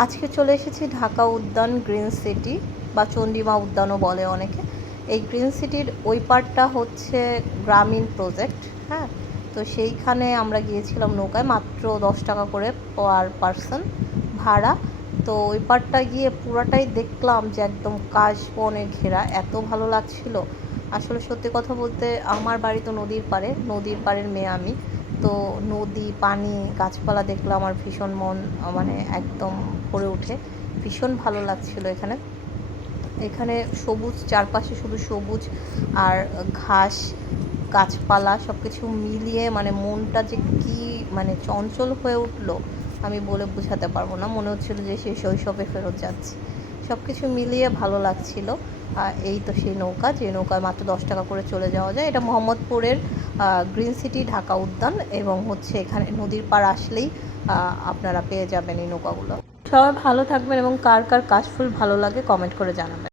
আজকে চলে এসেছি ঢাকা উদ্যান গ্রিন সিটি বা চন্ডিমা উদ্যানও বলে অনেকে। এই গ্রিন সিটির ওই পার্টটা হচ্ছে গ্রামীণ প্রজেক্ট। হ্যাঁ, তো সেইখানে আমরা গিয়েছিলাম নৌকায়, মাত্র 10 টাকা করে পার পারসন ভাড়া। তো ওই পার্টটা গিয়ে পুরাটাই দেখলাম যে একদম কাশবনে ঘেরা, এত ভালো লাগছিল। আসলে সত্যি কথা বলতে, আমার বাড়ি তো নদীর পাড়ে, নদীর পাড়ের মেয়ে আমি। তো নদী, পানি, গাছপালা দেখলে আমার ভীষণ মন মানে একদম ভরে ওঠে। ভীষণ ভালো লাগছিল এখানে। এখানে সবুজ, চারপাশে শুধু সবুজ আর ঘাস, গাছপালা সব কিছু মিলিয়ে মানে মনটা যে কি মানে চঞ্চল হয়ে উঠলো আমি বলে বোঝাতে পারবো না। মনে হচ্ছিল যে সেই শৈশবে ফেরত যাচ্ছি। সব কিছু মিলিয়ে ভালো লাগছিল। এই তো সেই নৌকা, যে নৌকায় মাত্র 10 টাকা করে চলে যাওয়া যায়। এটা মোহাম্মদপুরের গ্রিন সিটি ঢাকা উদ্যান, এবং হচ্ছে এখানে নদীর পাড় আসলেই আপনারা পেয়ে যাবেন এই নৌকাগুলো। সবাই ভালো থাকবেন, এবং কার কার কাশফুল ভালো লাগে কমেন্ট করে জানাবেন।